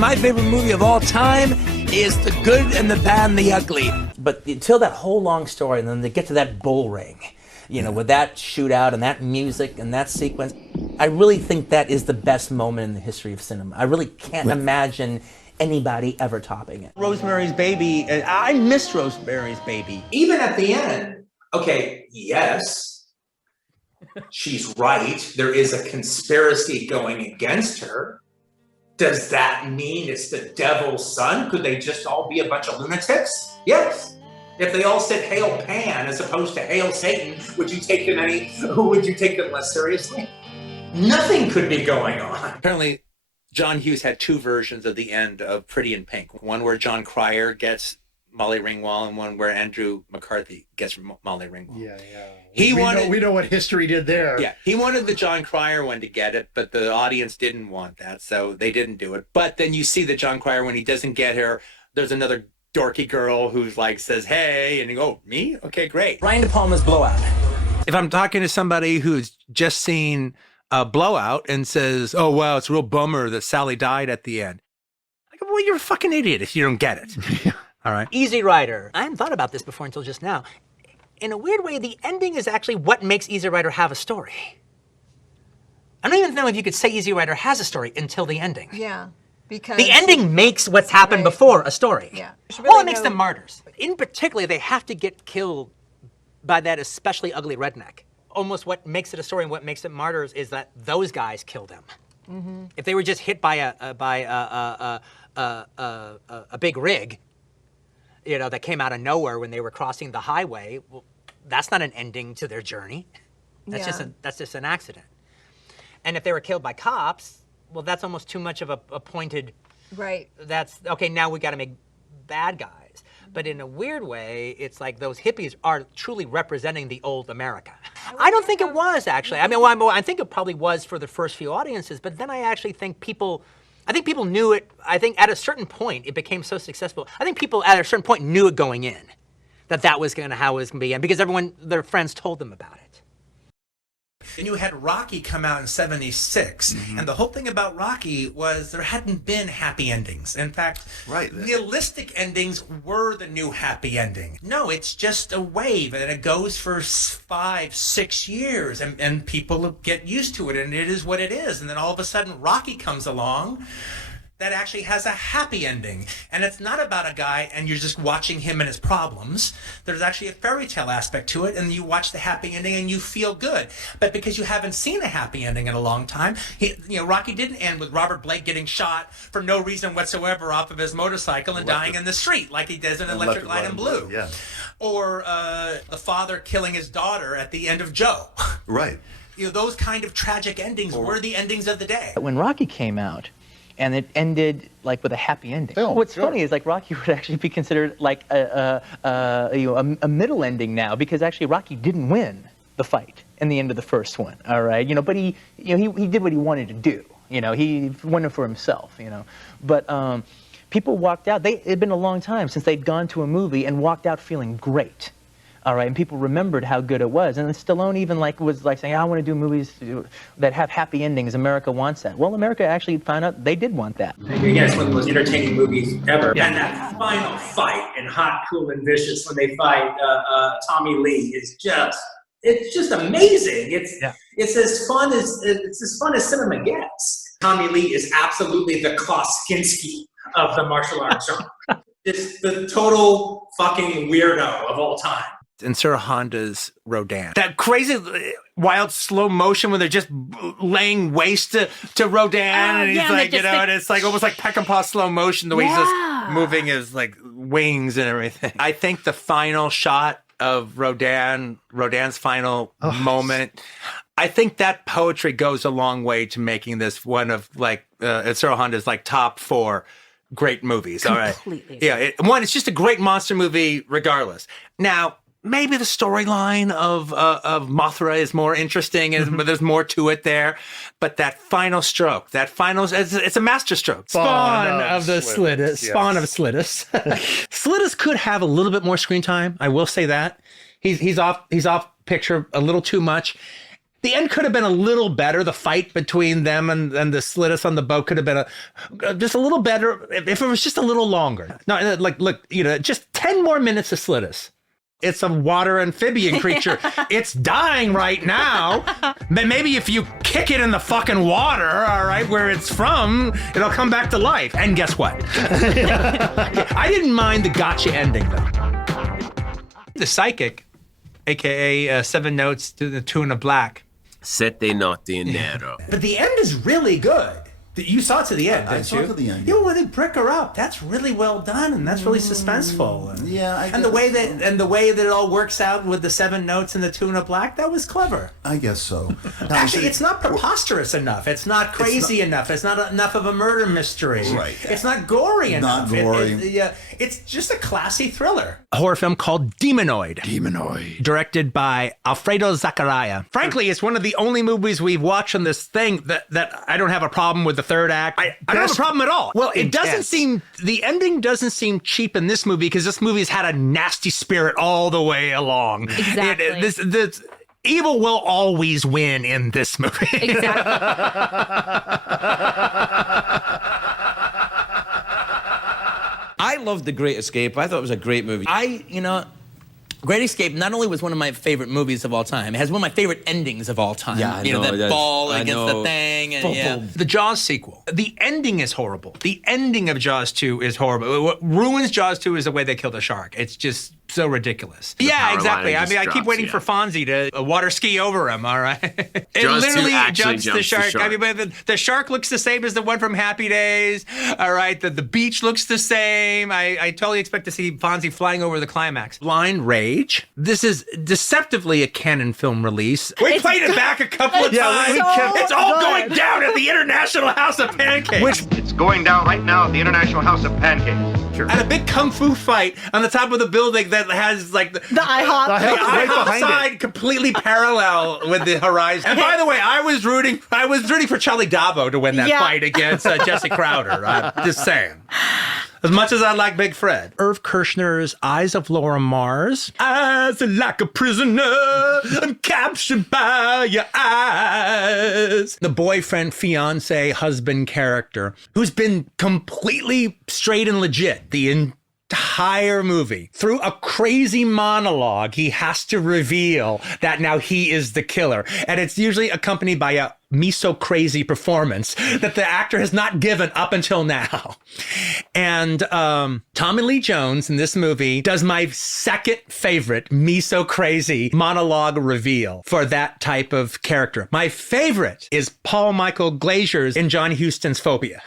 My favorite movie of all time is The Good and the Bad and the Ugly. But until that whole long story, and then they get to that bull ring, you know, with that shootout and that music and that sequence, I really think that is the best moment in the history of cinema. I really can't imagine anybody ever topping it. Rosemary's Baby, I missed Rosemary's Baby. Even at the end, okay, yes, she's right. There is a conspiracy going against her. Does that mean it's the devil's son? Could they just all be a bunch of lunatics? Yes. If they all said Hail Pan as opposed to Hail Satan, would you take them less seriously? Nothing could be going on. Apparently, John Hughes had two versions of the end of Pretty in Pink. One where John Cryer gets Molly Ringwald, and one where Andrew McCarthy gets Molly Ringwald. Yeah. We know what history did there. Yeah, he wanted the John Cryer one to get it, but the audience didn't want that, so they didn't do it. But then you see the John Cryer when he doesn't get her, there's another dorky girl who's like says, hey, and you go, oh, me? Okay, great. Brian De Palma's Blowout. If I'm talking to somebody who's just seen Blowout and says, oh, wow, it's a real bummer that Sally died at the end. I go, well, you're a fucking idiot if you don't get it. All right. Easy Rider. I hadn't thought about this before until just now. In a weird way, the ending is actually what makes Easy Rider have a story. I don't even know if you could say Easy Rider has a story until the ending. Yeah, because... The ending makes what's happened before a story. Yeah. Well, it makes them martyrs. In particular, they have to get killed by that especially ugly redneck. Almost what makes it a story and what makes it martyrs is that those guys killed them. Mm-hmm. If they were just hit by a big rig, you know, that came out of nowhere when they were crossing the highway, well, that's not an ending to their journey. That's just an accident. And if they were killed by cops, well, that's almost too much of a pointed. Right. That's okay. Now we got to make bad guys. But in a weird way, it's like those hippies are truly representing the old America. I don't think it was actually. I mean, well, I think it probably was for the first few audiences, but then I actually think people knew it. I think at a certain point it became so successful. I think people at a certain point knew it going in, that was how it was going to be, and because their friends told them about it. And you had Rocky come out in 76, and the whole thing about Rocky was there hadn't been happy endings. In fact, realistic endings were the new happy ending. No, it's just a wave, and it goes for 5-6 years, and people get used to it, and it is what it is. And then all of a sudden, Rocky comes along that actually has a happy ending. And it's not about a guy and you're just watching him and his problems. There's actually a fairy tale aspect to it, and you watch the happy ending and you feel good. But because you haven't seen a happy ending in a long time, Rocky didn't end with Robert Blake getting shot for no reason whatsoever off of his motorcycle and dying in the street like he does in Electric Light and Blue. Yeah. Or the father killing his daughter at the end of Joe. Right. Those kind of tragic endings were the endings of the day. When Rocky came out, and it ended like with a happy ending. What's funny is like Rocky would actually be considered like a middle ending now, because actually Rocky didn't win the fight in the end of the first one. All right, but he did what he wanted to do. He won it for himself. But people walked out. It had been a long time since they'd gone to a movie and walked out feeling great. All right, and people remembered how good it was. And then Stallone even was saying, I want to do movies that have happy endings. America wants that. Well, America actually found out they did want that. Again, it's one of the most entertaining movies ever. Yeah. And that final fight in Hot, Cool, and Vicious when they fight Tommy Lee is it's just amazing. It's as fun as cinema gets. Tommy Lee is absolutely the Klaus Kinski of the martial arts genre. It's the total fucking weirdo of all time. And Sir Honda's Rodan. That crazy wild slow motion when they're just laying waste to Rodan, and he's and it's like almost like Peckinpah slow motion, the way he's just moving his like wings and everything. I think the final shot of Rodan's final moment, I think that poetry goes a long way to making this one of like Sir Honda's like top 4 great movies. Completely. All right. Yeah. It's just a great monster movie regardless. Now, maybe the storyline of Mothra is more interesting, but there's more to it there. But that final stroke, it's a master stroke. Spawn of Slithis. Spawn of Slithis. Slithis could have a little bit more screen time. I will say that. He's off picture a little too much. The end could have been a little better. The fight between them and the Slithis on the boat could have been just a little better if it was just a little longer. No, look, just 10 more minutes of Slithis. It's a water amphibian creature. It's dying right now. But maybe if you kick it in the fucking water, all right, where it's from, it'll come back to life. And guess what? I didn't mind the gotcha ending, though. The psychic, a.k.a. 7 Notes to the Tune of Black. Sette notti in nero. But the end is really good. You saw it to the end, didn't you? I saw it to the end. You know, when they brick her up, that's really well done, and that's really suspenseful. And, and the way that it all works out with the 7 Notes and the Tune of Black, that was clever. I guess so. Actually, it's not preposterous enough. It's not crazy enough. It's not enough of a murder mystery. Right. It's not gory enough. Not gory. It's just a classy thriller. A horror film called Demonoid. Demonoid. Directed by Alfredo Zaccaria. Frankly, it's one of the only movies we've watched on this thing that I don't have a problem with the third act. I don't have a problem at all. Well, the ending doesn't seem cheap in this movie because this movie's had a nasty spirit all the way along. Exactly. This evil will always win in this movie. Exactly. I loved The Great Escape. I thought it was a great movie. Great Escape not only was one of my favorite movies of all time, it has one of my favorite endings of all time. Yeah, I know, that that's- ball I against know. the thing. And, The Jaws sequel. The ending is horrible. The ending of Jaws 2 is horrible. What ruins Jaws 2 is the way they kill the shark. It's just so ridiculous. power Exactly. line I mean, I just keep drops, waiting yeah. for Fonzie to water ski over him, all right? It Jaws 2 literally actually jumps the shark. I mean, but the shark looks the same as the one from Happy Days, all right? The beach looks the same. I totally expect to see Fonzie flying over the climax. Blind Rage. This is deceptively a canon film release. We played it back a couple of times. It's all going down at the International House of Pancakes. It's going down right now at the International House of Pancakes. At a big kung fu fight on the top of the building that has like the IHOP. the IHOP sign completely parallel with the horizon. And by the way, I was rooting for Charlie Davo to win that fight against Jesse Crowder. I'm just saying. As much as I like Big Fred. Irv Kirshner's Eyes of Laura Mars. Eyes are like a prisoner. I'm captured by your eyes. The boyfriend, fiance, husband character who's been completely straight and legit the entire movie. Through a crazy monologue, he has to reveal that now he is the killer. And it's usually accompanied by a me-so-crazy performance that the actor has not given up until now. And Tommy Lee Jones in this movie does my second favorite me-so-crazy monologue reveal for that type of character. My favorite is Paul Michael Glazier's in John Huston's Phobia.